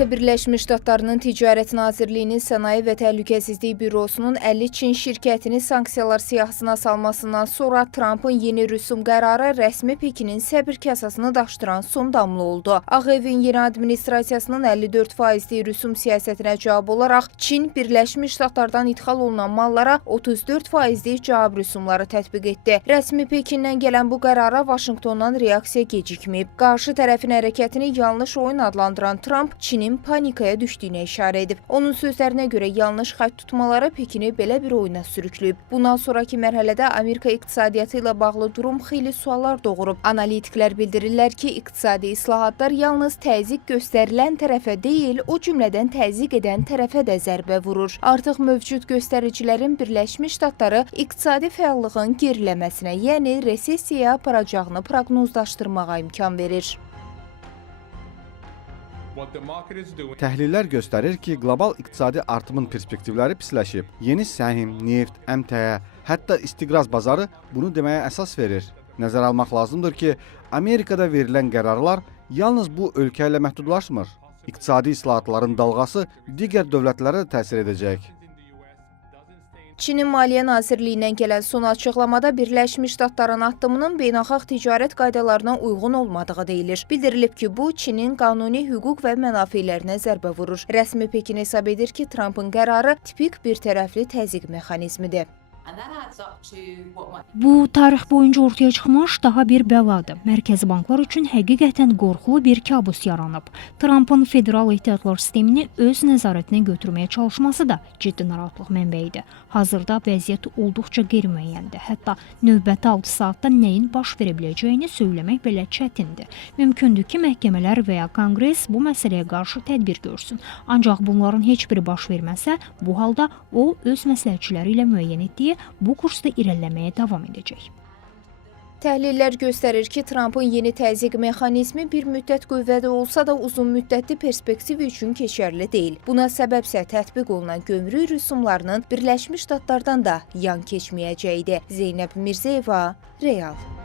Amerika Birləşmiş Ştatlarının Ticarət Nazirliyinin Sənaye və Təhlükəsizlik Bürosunun 50 Çin şirkətini sanksiyalar siyahısına salmasından sonra Trampın yeni rüsum qərarı rəsmi Pekinin səbir kasasını daşdıran son damla oldu. Ağ Evin yeni administrasiyasının 54%li rüsum siyasətinə cavab olaraq Çin Birləşmiş Ştatlardan idxal olunan mallara 34%li cavab rüsumları tətbiq etdi. Rəsmi Pekindən gələn bu qərara Vaşinqtondan reaksiya gecikməyib. Qarşı tərəfin hərəkətini yanlış oyun adlandıran Trump Çinin panikaya düşdüyünə işarə edib. Onun sözlərinə görə yanlış xətt tutmaları Pekini belə bir oyuna sürükləyib. Bundan sonraki mərhələdə Amerika iqtisadiyyatı ilə bağlı durum xeyli suallar doğurub. Analitiklər bildirirlər ki, iqtisadi islahatlar yalnız təzyiq göstərilən tərəfə deyil, o cümlədən təzyiq edən tərəfə də zərbə vurur. Artıq mövcud göstəricilərin Birləşmiş Ştatları iqtisadi fəallığın geriləməsinə, yəni resessiyaya aparacağını proqnozlaşdırmağa imkan verir. Təhlillər göstərir ki, qlobal iqtisadi artımın perspektivləri pisləşib. Yeni səhim, neft, əmtəyə, hətta istiqraz bazarı bunu deməyə əsas verir. Nəzərə almaq lazımdır ki, Amerikada verilən qərarlar yalnız bu ölkə ilə məhdudlaşmır. İqtisadi islahatların dalğası digər dövlətlərə də təsir edəcək. Çinin Maliyyə Nazirliyindən gələn son açıqlamada Birləşmiş Ştatların addımının beynəlxalq ticarət qaydalarına uyğun olmadığı deyilir. Bildirilib ki, bu Çinin qanuni hüquq və mənafelərinə zərbə vurur. Rəsmi Pekin hesab edir ki, Trampın qərarı tipik bir tərəfli təzyiq mexanizmidir. Bu, tarix boyunca ortaya çıxmış daha bir bəladır. Mərkəzi banklar üçün həqiqətən qorxulu bir kabus yaranıb. Trumpın federal ehtiyatlar sistemini öz nəzarətinə götürməyə çalışması da ciddi narahatlıq mənbəyidir. Hazırda vəziyyət olduqca qeyri-müəyyəndir. Hətta növbəti 6 saatda nəyin baş verə biləcəyini söyləmək belə çətindir. Mümkündür ki, məhkəmələr və ya Konqres bu məsələyə qarşı tədbir görsün. Ancaq bunların heç biri baş verməsə, bu halda o öz məsləhətçiləri ilə müəyyən etdiyi bu kursda irəliləməyə davam edəcək. Təhlillər göstərir ki, Trampın yeni təzyiq mexanizmi bir müddət qüvvədə olsa da uzun müddətli perspektiv üçün keçərli deyil. Buna səbəbsə tətbiq olunan gömrük rüsumlarının Birləşmiş Ştatlardan da yan keçməyəcəyidir. Zeynəb Mirzəyeva, Real.